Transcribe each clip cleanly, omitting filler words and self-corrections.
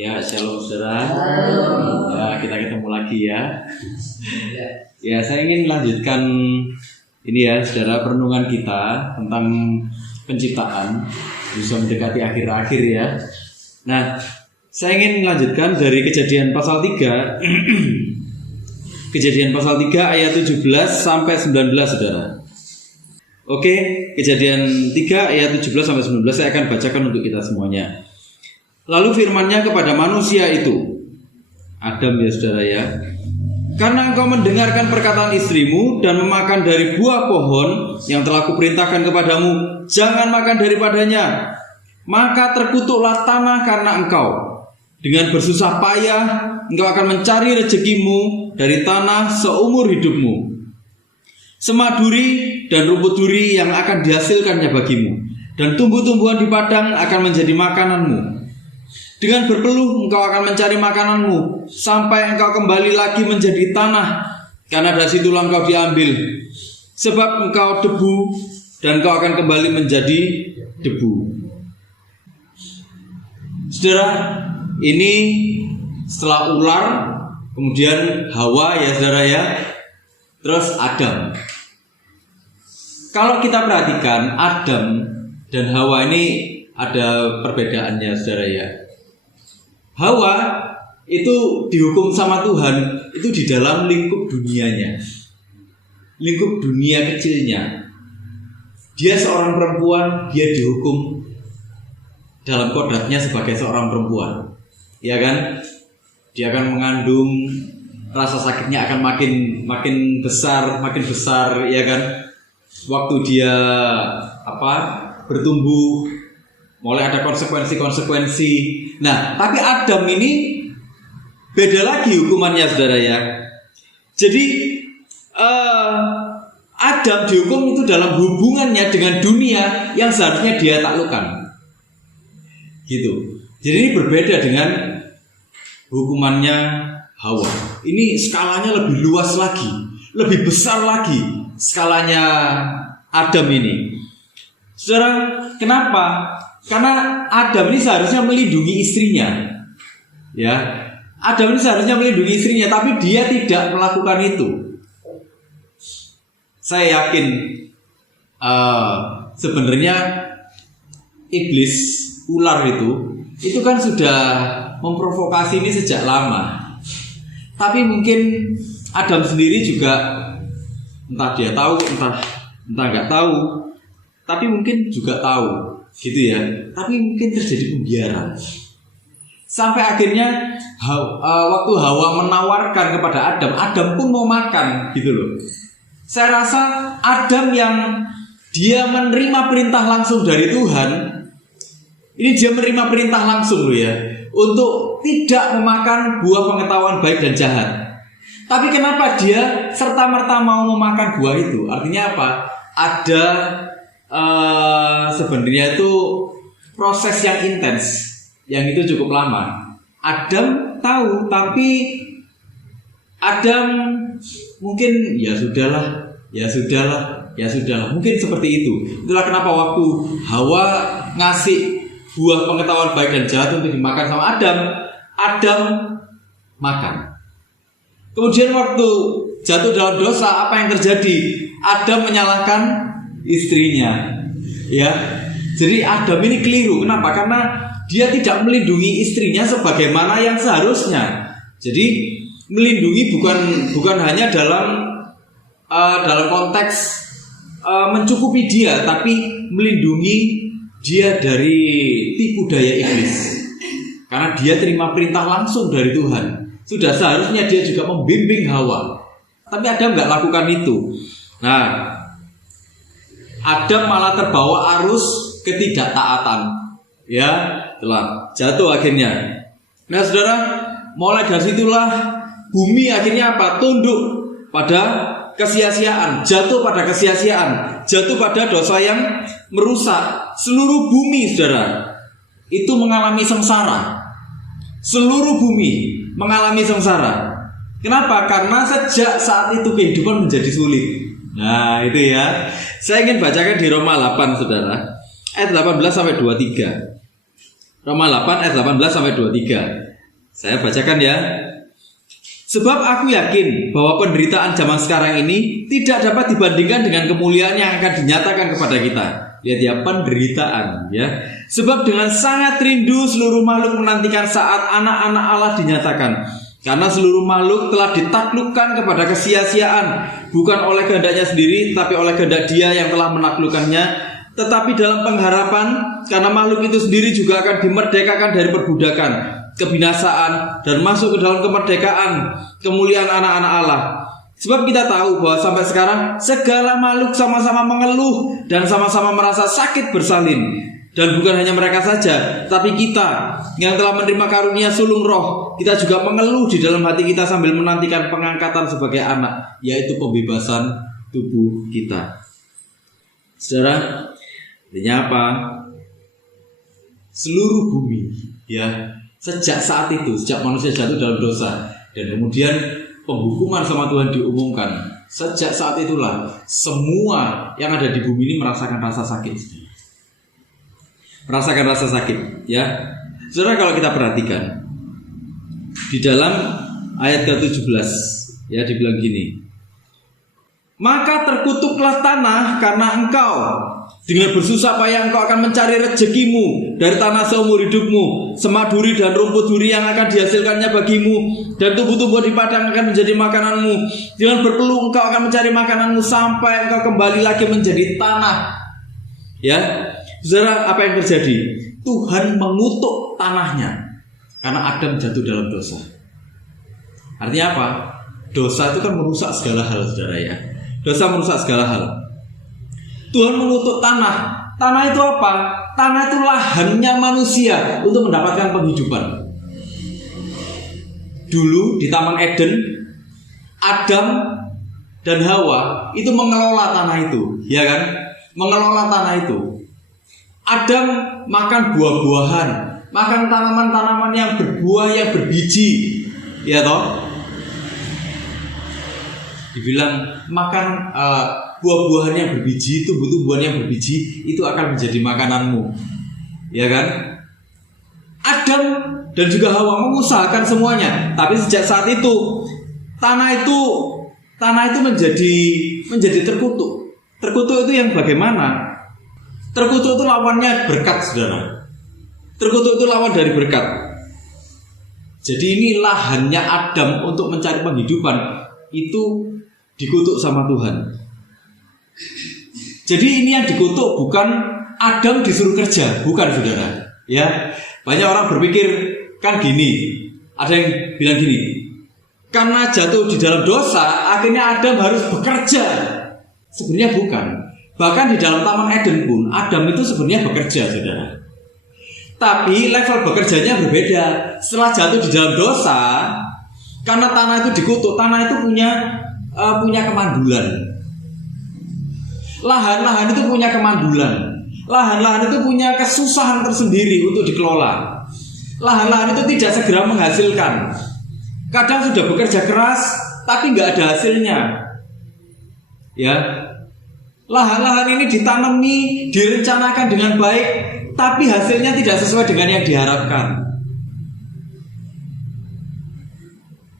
Ya, shalom saudara. Ya, kita ketemu lagi ya. Ya, saya ingin melanjutkan ini ya, saudara, perenungan kita tentang penciptaan. Bisa mendekati akhir-akhir ya. Nah, saya ingin melanjutkan dari Kejadian pasal 3. Kejadian pasal 3 ayat 17 sampai 19, saudara. Oke, Kejadian 3 ayat 17 sampai 19 saya akan bacakan untuk kita semuanya. Lalu firman-Nya kepada manusia itu, Adam ya saudara ya, karena engkau mendengarkan perkataan istrimu dan memakan dari buah pohon yang telah kuperintahkan kepadamu, jangan makan daripadanya, maka terkutuklah tanah karena engkau. Dengan bersusah payah engkau akan mencari rezekimu dari tanah seumur hidupmu. Semak duri dan rumput duri yang akan dihasilkannya bagimu, dan tumbuh-tumbuhan di padang akan menjadi makananmu. Dengan berpeluh engkau akan mencari makananmu sampai engkau kembali lagi menjadi tanah, karena dari situlah engkau diambil. Sebab engkau debu dan engkau akan kembali menjadi debu. Saudara, ini setelah ular, kemudian Hawa ya saudara ya, terus Adam. Kalau kita perhatikan Adam dan Hawa ini ada perbedaannya saudara ya. Hawa itu dihukum sama Tuhan itu di dalam lingkup dunianya, lingkup dunia kecilnya. Dia seorang perempuan, dia dihukum dalam kodratnya sebagai seorang perempuan, ya kan? Dia akan mengandung, rasa sakitnya akan makin besar, ya kan? Waktu dia bertumbuh, mulai ada konsekuensi. Nah, tapi Adam ini beda lagi hukumannya, saudara ya. Jadi Adam dihukum itu dalam hubungannya dengan dunia yang seharusnya dia taklukkan, gitu. Jadi ini berbeda dengan hukumannya Hawa. Ini skalanya lebih luas lagi, lebih besar lagi skalanya Adam ini. Saudara, kenapa? Karena Adam ini seharusnya melindungi istrinya, ya. Adam ini seharusnya melindungi istrinya, tapi dia tidak melakukan itu. Saya yakin sebenarnya iblis, ular itu kan sudah memprovokasi ini sejak lama. Tapi mungkin Adam sendiri juga entah dia tahu, entah nggak tahu, tapi mungkin juga tahu, gitu ya. Tapi mungkin terjadi pembiaran sampai akhirnya waktu Hawa menawarkan kepada Adam pun mau makan, gitu loh. Saya rasa Adam yang dia menerima perintah langsung dari Tuhan, ini dia menerima perintah langsung loh ya, untuk tidak memakan buah pengetahuan baik dan jahat. Tapi kenapa dia serta-merta mau memakan buah itu? Artinya apa? Ada sebenarnya itu proses yang intens, yang itu cukup lama. Adam tahu, tapi Adam mungkin ya sudahlah, mungkin seperti itu. Itulah kenapa waktu Hawa ngasih buah pengetahuan baik dan jahat untuk dimakan sama Adam makan. Kemudian waktu jatuh dalam dosa, apa yang terjadi? Adam menyalahkan istrinya, ya. Jadi Adam ini keliru. Kenapa? Karena dia tidak melindungi istrinya sebagaimana yang seharusnya. Jadi melindungi bukan hanya dalam konteks mencukupi dia, tapi melindungi dia dari tipu daya iblis. Karena dia terima perintah langsung dari Tuhan. Sudah seharusnya dia juga membimbing Hawa, tapi Adam nggak lakukan itu. Nah, Adam malah terbawa arus ketidaktaatan, ya, telah jatuh akhirnya. Nah, saudara, mulai dari situlah bumi akhirnya tunduk pada kesia-siaan, jatuh pada kesia-siaan, jatuh pada dosa yang merusak seluruh bumi, saudara. Itu mengalami sengsara. Seluruh bumi mengalami sengsara. Kenapa? Karena sejak saat itu kehidupan menjadi sulit. Nah, itu ya. Saya ingin bacakan di Roma 8, saudara, ayat 18 sampai 23. Roma 8 ayat 18 sampai 23. Saya bacakan ya. Sebab aku yakin bahwa penderitaan zaman sekarang ini tidak dapat dibandingkan dengan kemuliaan yang akan dinyatakan kepada kita. Lihat ya, penderitaan ya. Sebab dengan sangat rindu seluruh makhluk menantikan saat anak-anak Allah dinyatakan. Karena seluruh makhluk telah ditaklukkan kepada kesia-siaan, bukan oleh kehendaknya sendiri, tapi oleh kehendak Dia yang telah menaklukkannya. Tetapi dalam pengharapan, karena makhluk itu sendiri juga akan dimerdekakan dari perbudakan, kebinasaan, dan masuk ke dalam kemerdekaan, kemuliaan anak-anak Allah. Sebab kita tahu bahwa sampai sekarang segala makhluk sama-sama mengeluh dan sama-sama merasa sakit bersalin. Dan bukan hanya mereka saja, tapi kita yang telah menerima karunia sulung roh, kita juga mengeluh di dalam hati kita sambil menantikan pengangkatan sebagai anak, yaitu pembebasan tubuh kita. Saudara, artinya apa? Seluruh bumi ya, sejak saat itu, sejak manusia jatuh dalam dosa dan kemudian penghukuman sama Tuhan diumumkan, sejak saat itulah semua yang ada di bumi ini merasakan rasa sakit. Merasakan rasa sakit ya. Saudara, kalau kita perhatikan di dalam ayat ke-17 ya, dibilang gini. Maka terkutuklah tanah karena engkau, dengan bersusah payah engkau akan mencari rezekimu dari tanah seumur hidupmu. Semak duri dan rumput duri yang akan dihasilkannya bagimu, dan tumbuh-tumbuh di padang akan menjadi makananmu. Dengan berpeluh engkau akan mencari makananmu sampai engkau kembali lagi menjadi tanah. Ya, saudara, apa yang terjadi? Tuhan mengutuk tanahnya karena Adam jatuh dalam dosa. Artinya apa? Dosa itu kan merusak segala hal, saudara ya. Dosa merusak segala hal. Tuhan mengutuk tanah. Tanah itu apa? Tanah itu lahannya manusia untuk mendapatkan penghidupan. Dulu di Taman Eden, Adam dan Hawa itu mengelola tanah itu, ya kan? Mengelola tanah itu. Adam makan buah-buahan, makan tanaman-tanaman yang berbuah, yang berbiji, ya toh? Dibilang makan buah-buahan yang berbiji, tumbuh-tumbuhan yang berbiji, itu akan menjadi makananmu, ya kan? Adam dan juga Hawa mengusahakan semuanya, tapi sejak saat itu tanah itu menjadi terkutuk. Terkutuk itu yang bagaimana? Terkutuk itu lawannya berkat, saudara. Terkutuk itu lawan dari berkat. Jadi ini lahannya Adam untuk mencari penghidupan, itu dikutuk sama Tuhan. Jadi ini yang dikutuk bukan Adam disuruh kerja, bukan, saudara. Ya, banyak orang berpikir kan gini. Ada yang bilang gini, karena jatuh di dalam dosa, akhirnya Adam harus bekerja. Sebenarnya bukan. Bahkan di dalam Taman Eden pun Adam itu sebenarnya bekerja, saudara. Tapi level bekerjanya berbeda. Setelah jatuh di dalam dosa, karena tanah itu dikutuk, tanah itu punya kemandulan. Lahan-lahan itu punya kemandulan. Lahan-lahan itu punya kesusahan tersendiri untuk dikelola. Lahan-lahan itu tidak segera menghasilkan. Kadang sudah bekerja keras, tapi nggak ada hasilnya. Ya, lahan-lahan ini ditanami, direncanakan dengan baik, tapi hasilnya tidak sesuai dengan yang diharapkan.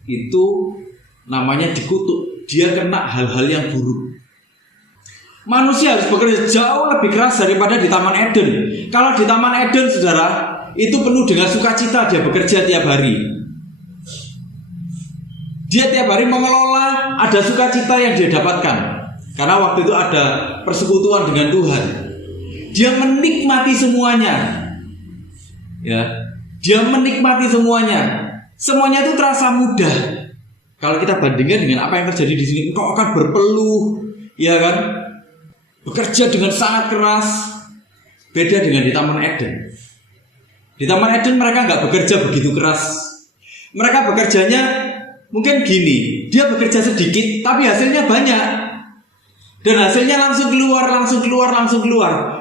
Itu namanya dikutuk. Dia kena hal-hal yang buruk. Manusia harus bekerja jauh lebih keras daripada di Taman Eden. Kalau di Taman Eden, saudara, itu penuh dengan sukacita. Dia bekerja tiap hari. Dia tiap hari mengelola, ada sukacita yang dia dapatkan. Karena waktu itu ada persekutuan dengan Tuhan. Dia menikmati semuanya. Ya, dia menikmati semuanya. Semuanya itu terasa mudah. Kalau kita bandingkan dengan apa yang terjadi di sini, engkau akan berpeluh, ya kan? Bekerja dengan sangat keras. Beda dengan di Taman Eden. Di Taman Eden mereka nggak bekerja begitu keras. Mereka bekerjanya mungkin gini, dia bekerja sedikit, tapi hasilnya banyak. Dan hasilnya langsung keluar.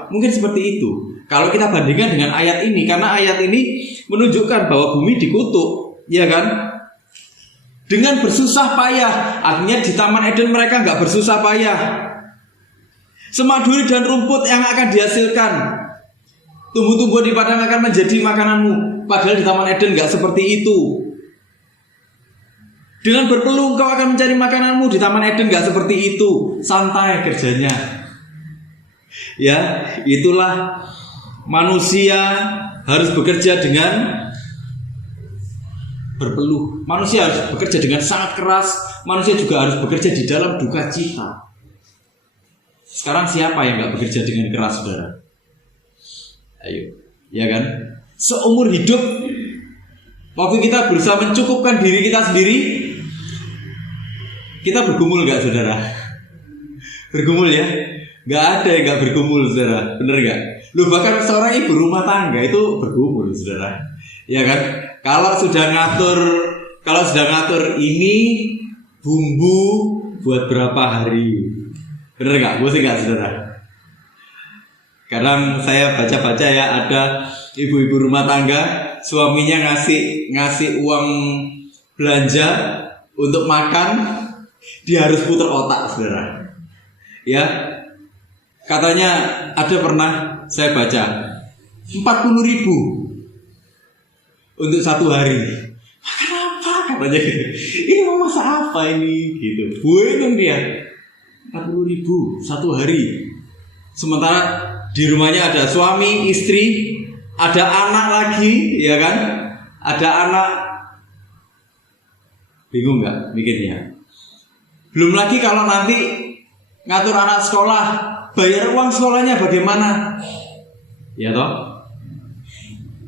Mungkin seperti itu. Kalau kita bandingkan dengan ayat ini, karena ayat ini menunjukkan bahwa bumi dikutuk, ya kan? Dengan bersusah payah. Artinya di Taman Eden mereka nggak bersusah payah. Semak duri dan rumput yang akan dihasilkan, Tumbuh-tumbuhan di padang akan menjadi makananmu. Padahal di Taman Eden gak seperti itu. Dengan berpeluh kau akan mencari makananmu. Di Taman Eden gak seperti itu. Santai kerjanya. Ya, itulah manusia harus bekerja dengan berpeluh. Manusia harus bekerja dengan sangat keras. Manusia juga harus bekerja di dalam duka cita. Sekarang siapa yang gak bekerja dengan keras, saudara? Ayo, ya kan? Seumur hidup, waktu kita berusaha mencukupkan diri kita sendiri, kita bergumul gak, saudara? Bergumul ya? Gak ada yang gak bergumul, saudara. Bener gak? Lu bahkan seorang ibu rumah tangga itu bergumul, saudara. Ya kan? Kalau sudah ngatur ini bumbu buat berapa hari, bener gak? Gue sih gak, saudara. Kadang saya baca-baca ya, ada ibu-ibu rumah tangga, suaminya ngasih uang belanja untuk makan, dia harus putar otak, saudara. Ya, katanya ada pernah saya baca 40.000 untuk satu hari. Makan apa? Katanya gitu. Ini mau masak apa ini? Gitu. Buang dia 40.000 satu hari. Sementara di rumahnya ada suami, istri, ada anak lagi, ya kan? Ada anak. Bingung nggak mikirnya? Belum lagi kalau nanti ngatur anak sekolah, bayar uang sekolahnya bagaimana? Ya toh?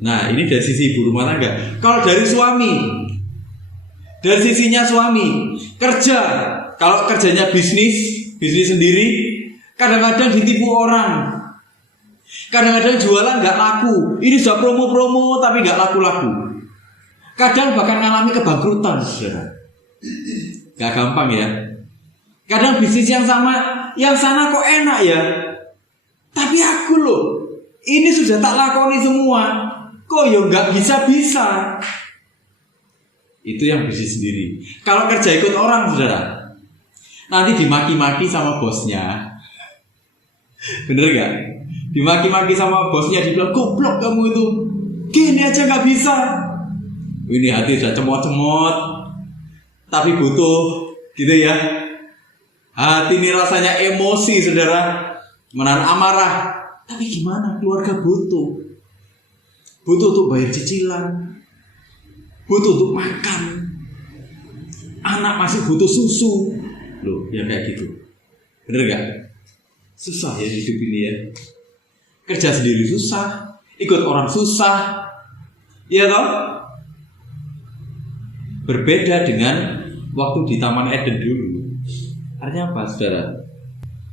Nah, ini dari sisi ibu rumah tangga. Kalau dari suami, dari sisinya suami, kerja. Kalau kerjanya bisnis sendiri, kadang-kadang ditipu orang. Kadang-kadang jualan gak laku. Ini sudah promo-promo tapi gak laku-laku. Kadang bahkan ngalami kebangkrutan, saudara. Gak gampang ya. Kadang bisnis yang sana kok enak ya. Tapi aku loh, ini sudah tak lakoni semua. Kok ya gak bisa-bisa. Itu yang bisnis sendiri. Kalau kerja ikut orang, saudara, nanti dimaki-maki sama bosnya. Bener gak? Dimaki-maki sama bosnya, dibilang goblok kamu itu, gini aja gak bisa. Ini hati udah cemot-cemot, tapi butuh gitu ya. Hati ini rasanya emosi, saudara, menahan amarah. Tapi gimana, keluarga butuh untuk bayar cicilan, butuh untuk makan, anak masih butuh susu. Loh, ya kayak gitu. Bener gak? Susah ya hidup ini ya. Kerja sendiri susah, ikut orang susah. Iya toh? Berbeda dengan waktu di Taman Eden dulu. Artinya apa, saudara?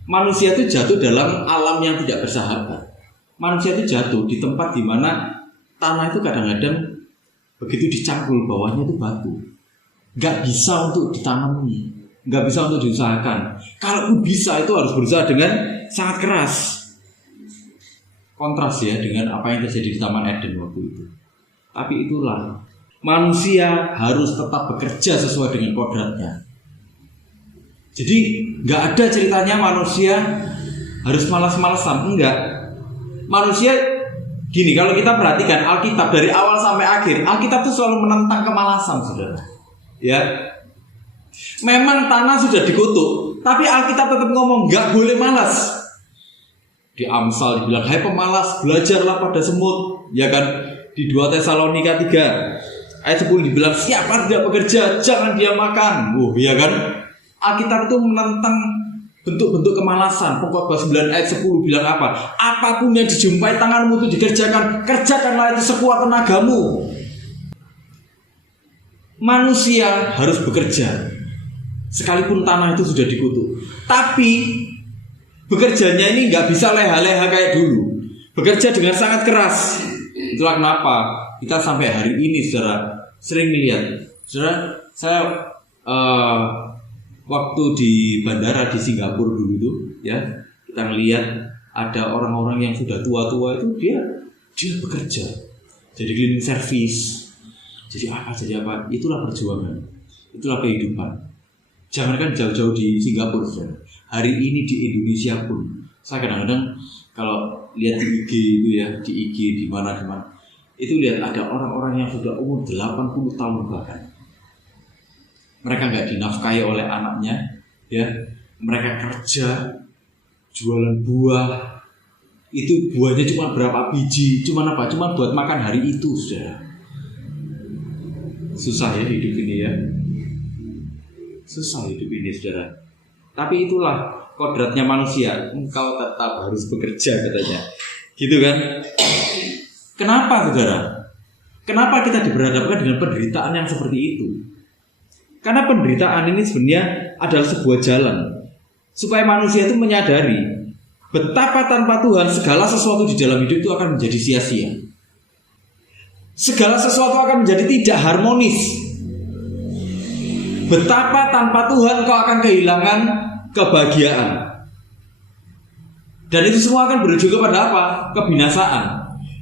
Manusia itu jatuh dalam alam yang tidak bersahabat. Manusia itu jatuh di tempat di mana tanah itu kadang-kadang begitu dicangkul, bawahnya itu batu. Gak bisa untuk ditanami, gak bisa untuk diusahakan. Kalaupun bisa, itu harus berusaha dengan sangat keras. Kontras ya dengan apa yang terjadi di Taman Eden waktu itu. Tapi itulah, manusia harus tetap bekerja sesuai dengan kodratnya. Jadi gak ada ceritanya manusia harus malas-malasan. Enggak. Manusia gini, kalau kita perhatikan Alkitab dari awal sampai akhir, Alkitab itu selalu menentang kemalasan, saudara. Ya, memang tanah sudah dikutuk, tapi Alkitab tetap ngomong gak boleh malas. Di Amsal dibilang, hai pemalas, belajarlah pada semut. Ya kan, di 2 Tesalonika 3 ayat 10 dibilang, siapa tidak bekerja, jangan dia makan. Ya kan, Alkitab itu menentang bentuk-bentuk kemalasan. Pengkhotbah 9 ayat 10 bilang apa? Apapun yang dijumpai tanganmu itu dikerjakan, kerjakanlah itu sekuat tenagamu. Manusia harus bekerja sekalipun tanah itu sudah dikutuk. Tapi bekerjanya ini gak bisa leha-leha kayak dulu. Bekerja dengan sangat keras. Itulah kenapa kita sampai hari ini, saudara, sering melihat. Saudara, saya waktu di bandara di Singapura dulu itu, ya, kita melihat ada orang-orang yang sudah tua-tua itu dia bekerja. Jadi cleaning service. Jadi apa? Itulah perjuangan. Itulah kehidupan. Jangankan jauh-jauh di Singapura, saudara. Hari ini di Indonesia pun, saya kadang-kadang kalau lihat di IG itu ya, di IG di mana itu lihat ada orang-orang yang sudah umur 80 tahun bahkan. Mereka nggak dinafkahi oleh anaknya, ya. Mereka kerja, jualan buah. Itu buahnya cuma berapa biji, cuma apa? Cuma buat makan hari itu, saudara. Susah ya hidup ini ya. Susah hidup ini, saudara. Tapi itulah kodratnya manusia. Engkau tetap harus bekerja katanya. Gitu kan? Kenapa, saudara? Kenapa kita diperhadapkan dengan penderitaan yang seperti itu? Karena penderitaan ini sebenarnya adalah sebuah jalan supaya manusia itu menyadari betapa tanpa Tuhan segala sesuatu di dalam hidup itu akan menjadi sia-sia. Segala sesuatu akan menjadi tidak harmonis. Betapa tanpa Tuhan kau akan kehilangan kebahagiaan. Dan itu semua akan berujung kepada apa? Kebinasaan.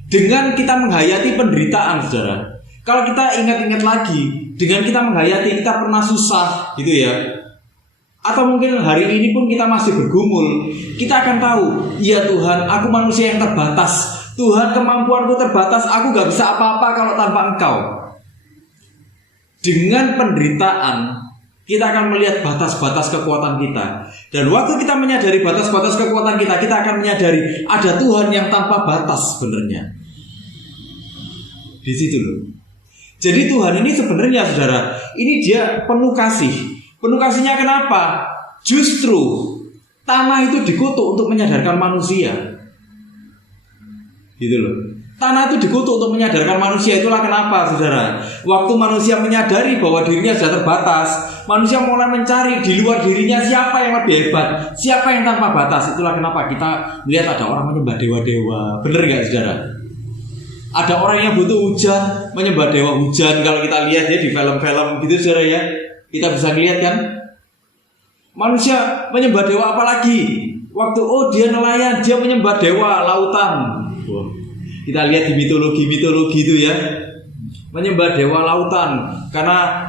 Dengan kita menghayati penderitaan, saudara. Kalau kita ingat-ingat lagi, dengan kita menghayati kita pernah susah, gitu ya. Atau mungkin hari ini pun kita masih bergumul, kita akan tahu, ya Tuhan, aku manusia yang terbatas. Tuhan, kemampuanku terbatas, aku gak bisa apa-apa kalau tanpa Engkau. Dengan penderitaan, kita akan melihat batas-batas kekuatan kita. Dan waktu kita menyadari batas-batas kekuatan kita, kita akan menyadari ada Tuhan yang tanpa batas sebenarnya. Di situ loh. Jadi Tuhan ini sebenarnya, saudara, ini dia penuh kasih. Penuh kasihnya kenapa? Justru tanah itu dikutuk untuk menyadarkan manusia. Gitu loh. Tanah itu dikutuk untuk menyadarkan manusia. Itulah kenapa, saudara, waktu manusia menyadari bahwa dirinya sudah terbatas, manusia mulai mencari di luar dirinya siapa yang lebih hebat, siapa yang tanpa batas. Itulah kenapa kita melihat ada orang menyembah dewa-dewa. Bener gak, saudara? Ada orang yang butuh hujan, menyembah dewa hujan. Kalau kita lihat ya di film-film gitu, saudara ya, kita bisa lihat kan. Manusia menyembah dewa apa lagi? Waktu dia nelayan, dia menyembah dewa lautan. Kita lihat di mitologi itu ya, menyembah dewa lautan karena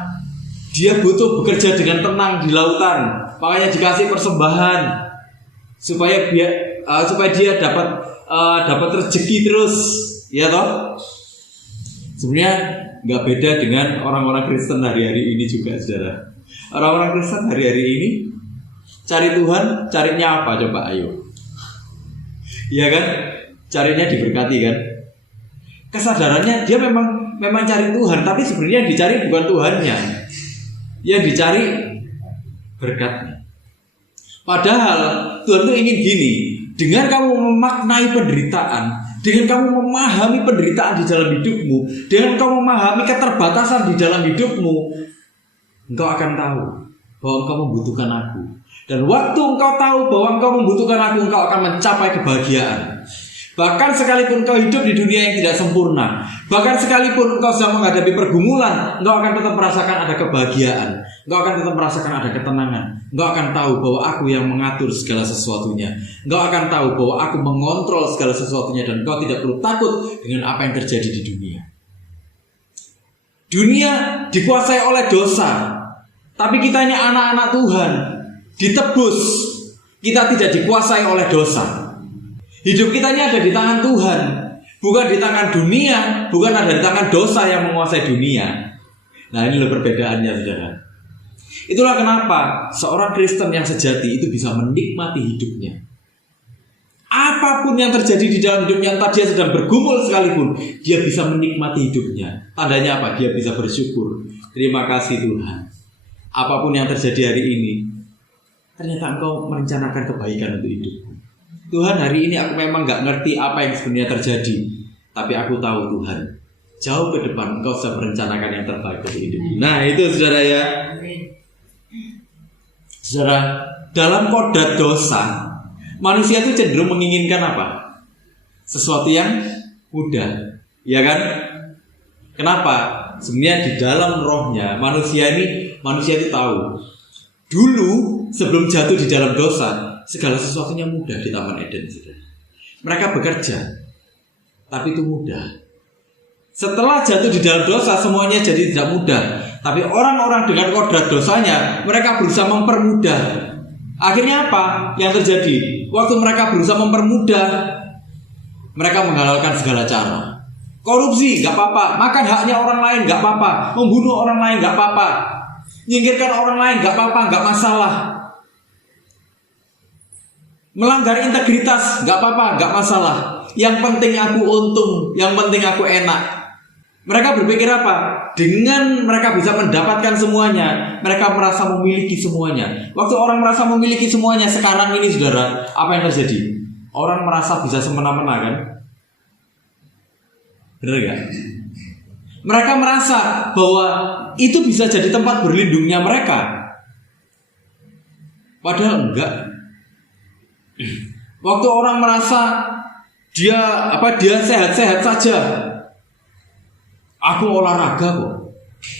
dia butuh bekerja dengan tenang di lautan, makanya dikasih persembahan supaya dia dapat rezeki terus, ya toh. Sebenarnya nggak beda dengan orang-orang Kristen hari-hari ini juga, saudara. Orang-orang Kristen hari-hari ini cari Tuhan, carinya apa coba, ayo? Iya kan? Carinya diberkati kan? Kesadarannya dia memang cari Tuhan, tapi sebenarnya yang dicari bukan Tuhannya. Yang dicari berkatnya. Padahal Tuhan itu ingin gini, dengan kamu memaknai penderitaan, dengan kamu memahami penderitaan di dalam hidupmu, dengan kamu memahami keterbatasan di dalam hidupmu, engkau akan tahu bahwa engkau membutuhkan aku. Dan waktu engkau tahu bahwa engkau membutuhkan aku, engkau akan mencapai kebahagiaan. Bahkan sekalipun engkau hidup di dunia yang tidak sempurna, bahkan sekalipun engkau sedang menghadapi pergumulan, engkau akan tetap merasakan ada kebahagiaan. Engkau akan tetap merasakan ada ketenangan. Engkau akan tahu bahwa aku yang mengatur segala sesuatunya. Engkau akan tahu bahwa aku mengontrol segala sesuatunya. Dan engkau tidak perlu takut dengan apa yang terjadi di dunia. Dunia dikuasai oleh dosa, tapi kita ini anak-anak Tuhan, ditebus. Kita tidak dikuasai oleh dosa. Hidup kita ini ada di tangan Tuhan, bukan di tangan dunia, bukan ada di tangan dosa yang menguasai dunia. Nah, ini loh perbedaannya, saudara. Itulah kenapa seorang Kristen yang sejati itu bisa menikmati hidupnya. Apapun yang terjadi di dalam hidupnya, entah dia sedang bergumul sekalipun, dia bisa menikmati hidupnya. Tandanya apa? Dia bisa bersyukur. Terima kasih Tuhan. Apapun yang terjadi hari ini, ternyata Engkau merencanakan kebaikan untuk hidupku. Tuhan, hari ini aku memang gak ngerti apa yang sebenarnya terjadi, tapi aku tahu Tuhan, jauh ke depan Engkau sudah merencanakan yang terbaik untuk hidupku. Nah itu, saudara ya. Saudara, dalam kodrat dosa, manusia itu cenderung menginginkan apa? Sesuatu yang mudah, ya kan? Kenapa? Sebenarnya di dalam rohnya manusia itu tahu. Dulu sebelum jatuh di dalam dosa, segala sesuatunya mudah di Taman Eden, saudara. Mereka bekerja, tapi itu mudah. Setelah jatuh di dalam dosa, semuanya jadi tidak mudah. Tapi orang-orang dengan kodrat dosanya, mereka berusaha mempermudah. Akhirnya apa yang terjadi? Waktu mereka berusaha mempermudah, Mereka menghalalkan segala cara. Korupsi nggak apa-apa, makan haknya orang lain nggak apa-apa, membunuh orang lain nggak apa-apa, nyingkirkan orang lain nggak apa-apa, nggak masalah. Melanggar integritas nggak apa-apa, nggak masalah. Yang penting aku untung, yang penting aku enak. Mereka berpikir apa? Dengan mereka bisa mendapatkan semuanya, mereka merasa memiliki semuanya. Waktu orang merasa memiliki semuanya sekarang ini, saudara, apa yang terjadi? Orang merasa bisa semena-mena, kan? Benar gak? Mereka merasa bahwa itu bisa jadi tempat berlindungnya mereka. Padahal enggak. Waktu orang merasa dia sehat-sehat saja. Aku olahraga kok.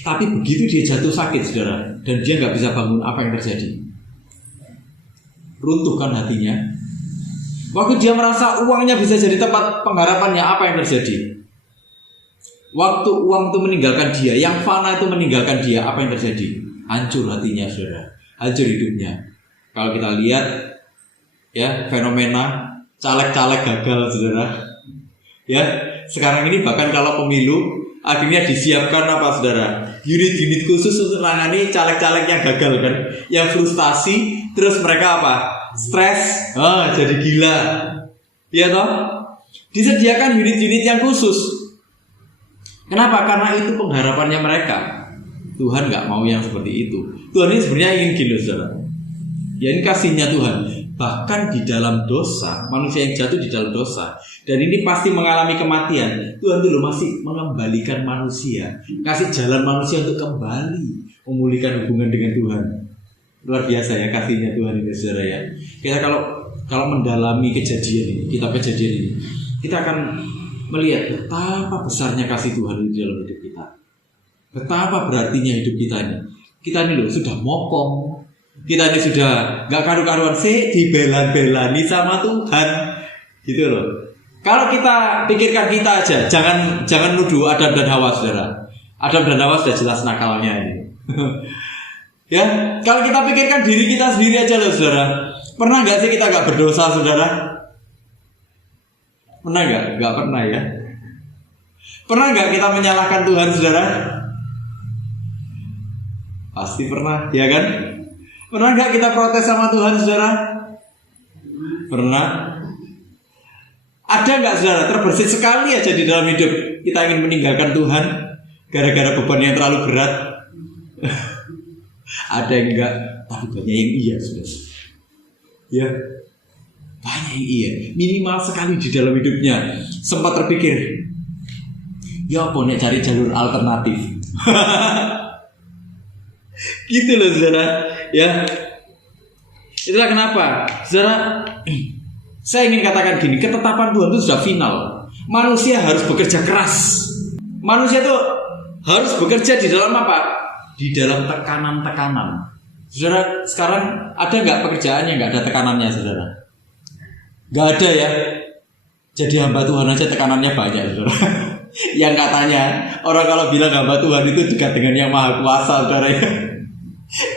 Tapi begitu dia jatuh sakit, saudara, dan dia nggak bisa bangun, apa yang terjadi? Runtuhkan hatinya. Waktu dia merasa uangnya bisa jadi tempat pengharapannya, apa yang terjadi? Waktu uang itu meninggalkan dia, yang fana itu meninggalkan dia, apa yang terjadi? Hancur hatinya, saudara. Hancur hidupnya. Kalau kita lihat ya fenomena caleg-caleg gagal, saudara. Ya, sekarang ini bahkan kalau pemilu akhirnya disiapkan apa, saudara? Unit-unit khusus untuk menangani caleg-caleg yang gagal, kan? Yang frustasi, terus mereka apa? Stres, jadi gila. Iya toh? Disediakan unit-unit yang khusus. Kenapa? Karena itu pengharapannya mereka. Tuhan nggak mau yang seperti itu. Tuhan ini sebenarnya ingin gini, saudara. Ya, ini kasihnya Tuhan. Bahkan di dalam dosa, manusia yang jatuh di dalam dosa, dan ini pasti mengalami kematian, Tuhan dulu masih mengembalikan manusia, kasih jalan manusia untuk kembali memulihkan hubungan dengan Tuhan. Luar biasa ya kasihnya Tuhan ini, saudara ya. Kita kalau mendalami kejadian ini, kitab kejadian ini, kita akan melihat betapa besarnya kasih Tuhan di dalam hidup kita. Betapa berartinya hidup kita ini. Kita ini loh sudah mokong. Kita ini sudah gak karu-karuan, dibela-belani sama Tuhan, gitu loh. Kalau kita pikirkan kita aja, jangan nuduh Adam dan Hawa, saudara. Adam dan Hawa sudah jelas nakalnya ini. Ya, kalau kita pikirkan diri kita sendiri aja loh, saudara. Pernah gak sih kita gak berdosa, saudara? Pernah gak? Gak pernah ya. Pernah gak kita menyalahkan Tuhan, saudara? Pasti pernah, ya kan? Pernah gak kita protes sama Tuhan, saudara? Pernah. Ada gak, saudara, terbersit sekali aja di dalam hidup kita ingin meninggalkan Tuhan gara-gara beban yang terlalu berat? Ada yang enggak, tapi banyak yang iya, saudara. Ya, banyak yang iya. Minimal sekali di dalam hidupnya sempat terpikir, ya apa nek cari jalur alternatif. Gitu loh, saudara. Ya, itulah kenapa, saudara, saya ingin katakan gini, ketetapan Tuhan itu sudah final. Manusia harus bekerja keras. Manusia itu harus bekerja di dalam apa? Di dalam tekanan-tekanan. Saudara, sekarang ada nggak pekerjaan yang nggak ada tekanannya, saudara? Nggak ada ya. Jadi hamba Tuhan aja tekanannya banyak, saudara. Yang katanya orang kalau bilang hamba Tuhan itu dekat dengan yang maha kuasa, saudara ya.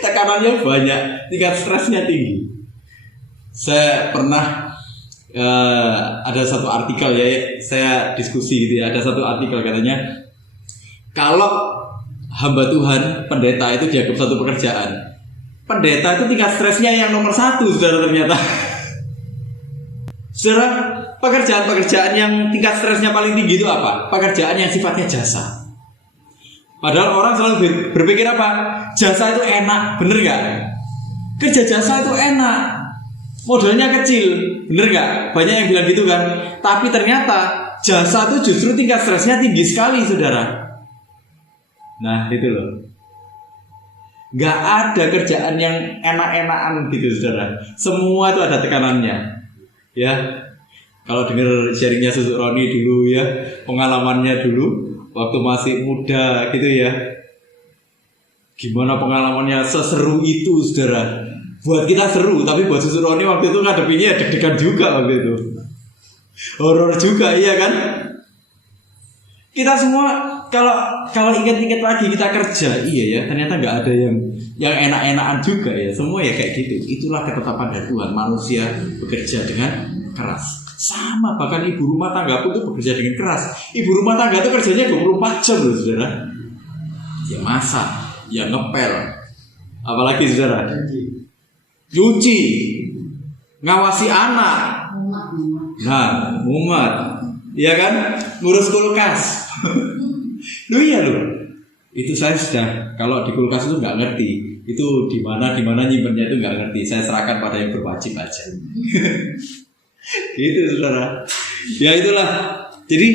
Tekanannya banyak, tingkat stresnya tinggi. Saya pernah ada satu artikel ya, saya diskusi gitu ya. Ada satu artikel katanya, kalau hamba Tuhan, pendeta itu dianggap satu pekerjaan. Pendeta itu tingkat stresnya yang nomor 1, saudara, ternyata. Saudara, pekerjaan-pekerjaan yang tingkat stresnya paling tinggi itu apa? Pekerjaan yang sifatnya jasa. Padahal orang selalu berpikir apa? Jasa itu enak, bener gak? Kerja jasa itu enak, modalnya kecil, bener gak? Banyak yang bilang gitu kan. Tapi ternyata jasa itu justru tingkat stresnya tinggi sekali, saudara. Nah itu loh, gak ada kerjaan yang enak-enakan gitu, saudara. Semua itu ada tekanannya. Ya, kalau dengar sharingnya Susuk Roni dulu ya, pengalamannya dulu waktu masih muda gitu ya. Gimana pengalamannya, seseru itu, saudara. Buat kita seru, tapi buat Susuk Roni waktu itu ngadepinnya deg-degan juga waktu itu. Horor juga, iya kan? Kita semua kalau ingat-ingat lagi kita kerja, iya ya, ternyata nggak ada yang enak-enakan juga ya. Semua ya kayak gitu. Itulah ketetapan dari Tuhan. Manusia bekerja dengan keras. Sama, bahkan ibu rumah tangga pun itu bekerja dengan keras. Ibu rumah tangga itu kerjanya 24 jam loh saudara. Ya masak, ya ngepel, apalagi saudara, nyuci, ngawasi anak, nah, umat, ya kan, ngurus kulkas. Loh iya loh, itu saya sudah, kalau di kulkas itu nggak ngerti, itu di mana nyimpennya itu nggak ngerti. Saya serahkan pada yang berwajib aja. Gitu saudara. Ya itulah. Jadi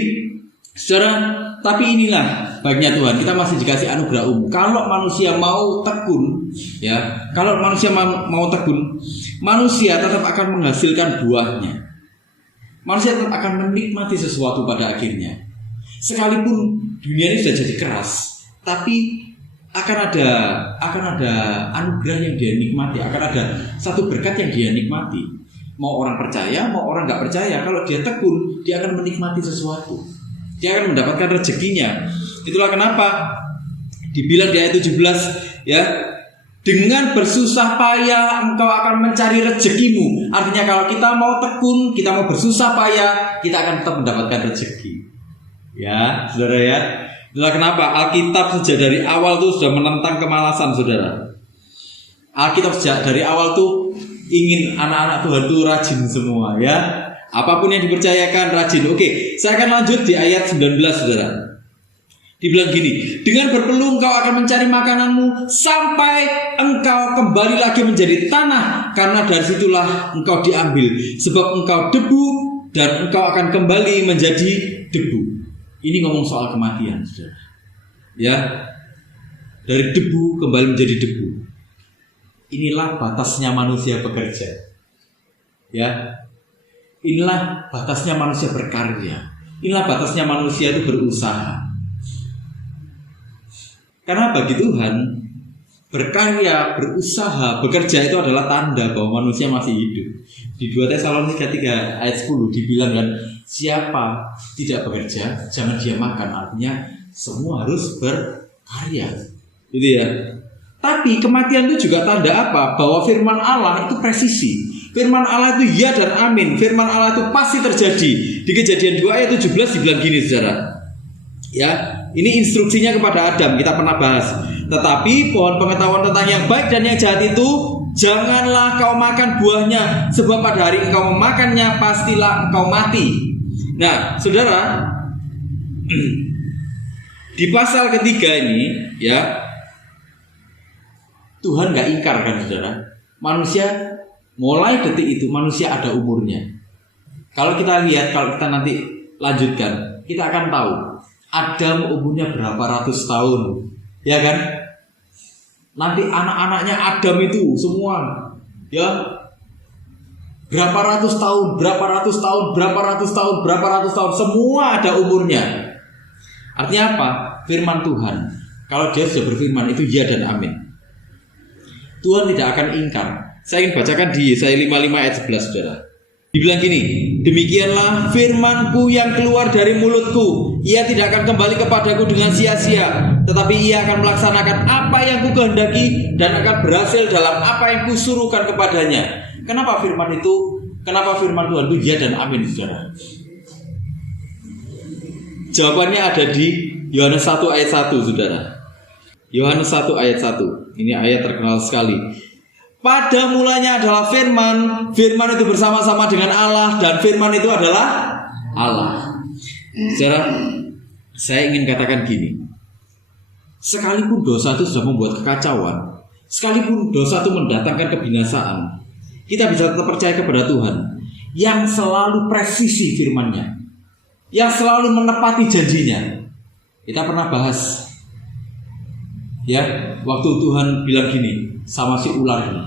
saudara, tapi inilah baiknya Tuhan, kita masih dikasih anugerah umum. Kalau manusia mau tekun, ya, kalau manusia mau tekun, manusia tetap akan menghasilkan buahnya. Manusia tetap akan menikmati sesuatu pada akhirnya. Sekalipun dunia ini sudah jadi keras, tapi akan ada anugerah yang dia nikmati, akan ada satu berkat yang dia nikmati. Mau orang percaya, mau orang nggak percaya, kalau dia tekun, dia akan menikmati sesuatu. Dia akan mendapatkan rezekinya. Itulah kenapa dibilang di ayat 17, ya, dengan bersusah payah engkau akan mencari rezekimu. Artinya kalau kita mau tekun, kita mau bersusah payah, kita akan tetap mendapatkan rezeki. Ya, saudara ya. Itulah kenapa Alkitab sejak dari awal tuh sudah menentang kemalasan, saudara. Alkitab sejak dari awal tuh ingin anak-anak Tuhan tuh rajin semua, ya. Apapun yang dipercayakan rajin. Oke, saya akan lanjut di ayat 19, saudara. Dibilang gini, dengan berpeluh engkau akan mencari makananmu sampai engkau kembali lagi menjadi tanah, karena dari situlah engkau diambil. Sebab engkau debu dan engkau akan kembali menjadi debu. Ini ngomong soal kematian, saudara. Ya, dari debu kembali menjadi debu. Inilah batasnya manusia bekerja. Ya, inilah batasnya manusia berkarya. Inilah batasnya manusia itu berusaha. Karena bagi Tuhan, berkarya, berusaha, bekerja itu adalah tanda bahwa manusia masih hidup. Di 2 Tesalonika 3 ayat 10 dibilang kan, siapa tidak bekerja, jangan dia makan. Artinya semua harus berkarya. Gitu ya. Tapi kematian itu juga tanda apa? Bahwa firman Allah itu presisi. Firman Allah itu ya dan amin. Firman Allah itu pasti terjadi. Di Kejadian 2 ayat 17 dibilang gini, saudara. Ya, ini instruksinya kepada Adam, kita pernah bahas. Tetapi pohon pengetahuan tentang yang baik dan yang jahat itu janganlah kau makan buahnya, sebab pada hari engkau memakannya pastilah engkau mati. Nah, saudara, di pasal ketiga ini, ya, Tuhan gak ingkar kan, saudara. Manusia mulai detik itu manusia ada umurnya. Kalau kita lihat, kalau kita nanti lanjutkan, kita akan tahu Adam umurnya berapa ratus tahun, ya kan? Nanti anak-anaknya Adam itu semua, ya, berapa ratus tahun, semua ada umurnya. Artinya apa? Firman Tuhan, kalau dia sudah berfirman itu ya dan amin. Tuhan tidak akan ingkar. Saya ingin bacakan di Yesaya 55 ayat 11, saudara. Dibilang gini, demikianlah firmanku yang keluar dari mulutku, ia tidak akan kembali kepadaku dengan sia-sia, tetapi ia akan melaksanakan apa yang kukehendaki dan akan berhasil dalam apa yang kusuruhkan kepadanya. Kenapa firman Tuhan itu ya dan amin, saudara? Jawabannya ada di Yohanes 1 ayat 1, saudara. Yohanes 1 ayat 1. Ini ayat terkenal sekali. Pada mulanya adalah firman, firman itu bersama-sama dengan Allah, dan firman itu adalah Allah. Saudara, saya ingin katakan gini. Sekalipun dosa itu sudah membuat kekacauan, sekalipun dosa itu mendatangkan kebinasaan, kita bisa tetap percaya kepada Tuhan yang selalu presisi firman-Nya, yang selalu menepati janjinya. Kita pernah bahas, ya, waktu Tuhan bilang gini sama si ular ini,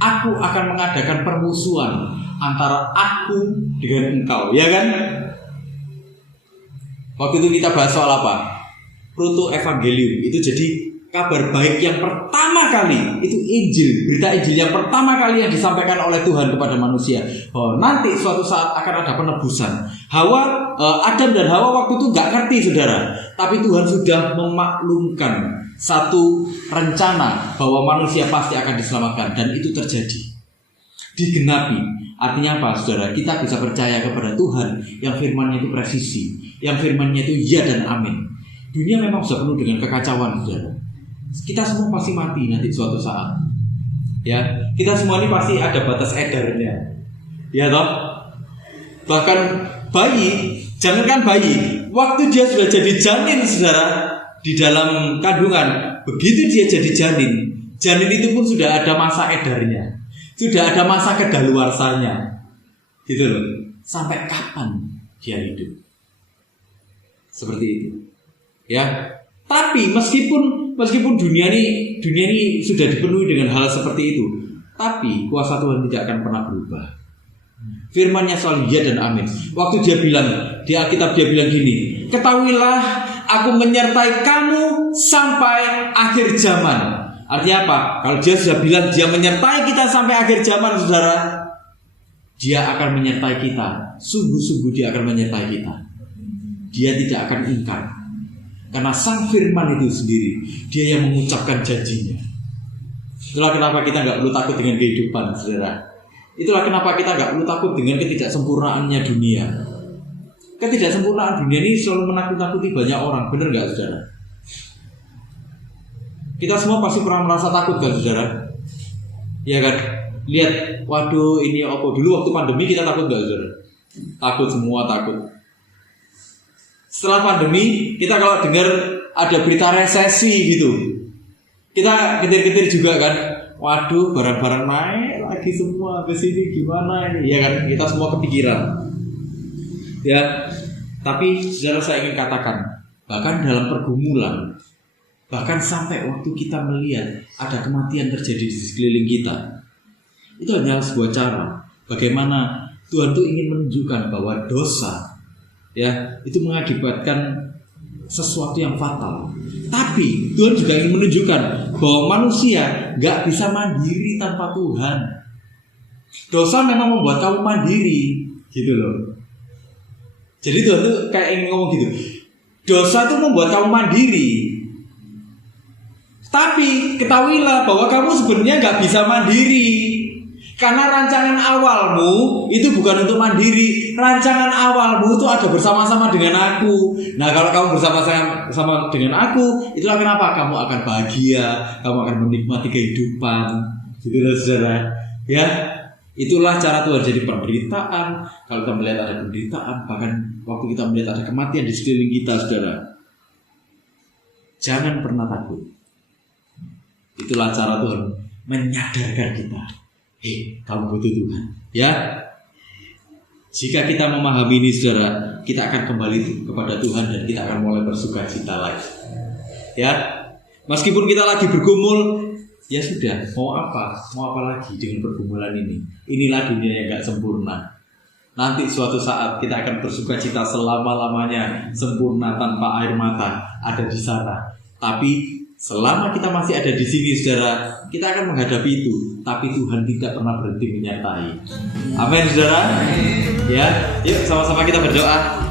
aku akan mengadakan permusuhan antara aku dengan engkau, ya kan? Waktu itu kita bahas soal apa? Proto Evangelium. Itu jadi kabar baik yang pertama kali, itu Injil, berita Injil yang pertama kali yang disampaikan oleh Tuhan kepada manusia. Oh, nanti suatu saat akan ada penebusan. Adam dan Hawa waktu itu gak ngerti, saudara. Tapi Tuhan sudah memaklumkan satu rencana bahwa manusia pasti akan diselamatkan, dan itu terjadi. digenapi. Artinya apa, saudara? Kita bisa percaya kepada Tuhan yang firman-Nya itu presisi, yang firman-Nya itu ya dan amin. Dunia memang sudah penuh dengan kekacauan, saudara. Kita semua pasti mati nanti suatu saat. Ya, kita semua ini pasti ada batas edarnya. Ya toh? Bahkan bayi, jangankan bayi, waktu dia sudah jadi janin, saudara, di dalam kandungan, begitu dia jadi janin itu pun sudah ada masa edarnya, sudah ada masa kedaluarsanya, gitu loh. Sampai kapan dia hidup? Seperti itu, ya. Tapi meskipun dunia ini sudah dipenuhi dengan hal seperti itu, tapi kuasa Tuhan tidak akan pernah berubah. Firman-Nya selalu ya dan amin. Waktu dia bilang di Alkitab, dia bilang gini, ketahuilah aku menyertai kamu sampai akhir zaman. Artinya apa? Kalau dia sudah bilang dia menyertai kita sampai akhir zaman, saudara, dia akan menyertai kita. Sungguh-sungguh dia akan menyertai kita. Dia tidak akan ingkar. Karena sang firman itu sendiri, dia yang mengucapkan janjinya. Itulah kenapa kita gak perlu takut dengan kehidupan, saudara. Itulah kenapa kita gak perlu takut dengan ketidaksempurnaannya dunia. Ketidaksempurnaan dunia ini selalu menakut-nakuti banyak orang. Benar gak, saudara? Kita semua pasti pernah merasa takut kan, saudara? Iya kan? Lihat, waduh ini apa? Dulu waktu pandemi kita takut gak, saudara? Takut, semua takut. Setelah pandemi, kita kalau dengar ada berita resesi gitu, kita ketir-ketir juga kan. Waduh, barang-barang naik lagi semua ke sini, gimana ini? Ya kan, kita semua kepikiran. Ya, tapi saudara, saya ingin katakan, bahkan dalam pergumulan, bahkan sampai waktu kita melihat ada kematian terjadi di sekeliling kita, itu hanya sebuah cara bagaimana Tuhan tuh ingin menunjukkan bahwa dosa, ya, itu mengakibatkan sesuatu yang fatal. Tapi Tuhan juga ingin menunjukkan bahwa manusia gak bisa mandiri tanpa Tuhan. Dosa memang membuat kamu mandiri, gitu loh. Jadi Tuhan tuh kayak ingin ngomong gitu, dosa tuh membuat kamu mandiri. Tapi ketahuilah bahwa kamu sebenarnya gak bisa mandiri. Karena rancangan awalmu itu bukan untuk mandiri. Rancangan awalmu itu ada bersama-sama dengan aku. Nah, kalau kamu bersama-sama dengan aku, itulah kenapa kamu akan bahagia, kamu akan menikmati kehidupan. Gitu loh, saudara. Ya, itulah cara Tuhan. Jadi penderitaan, kalau kita melihat ada penderitaan, bahkan waktu kita melihat ada kematian di sekeliling kita, saudara, jangan pernah takut. Itulah cara Tuhan menyadarkan kita. Kamu butuh Tuhan, ya. Jika kita memahami ini, saudara, kita akan kembali kepada Tuhan dan kita akan mulai bersukacita lagi, ya. Meskipun kita lagi bergumul, ya sudah, mau apa lagi dengan pergumulan ini? Inilah dunia yang gak sempurna. Nanti suatu saat kita akan bersukacita selama-lamanya, sempurna tanpa air mata, ada di sana. Tapi selama kita masih ada di sini, saudara, kita akan menghadapi itu. Tapi Tuhan tidak pernah berhenti menyertai. Amin, saudara. Ya, yuk sama-sama kita berdoa.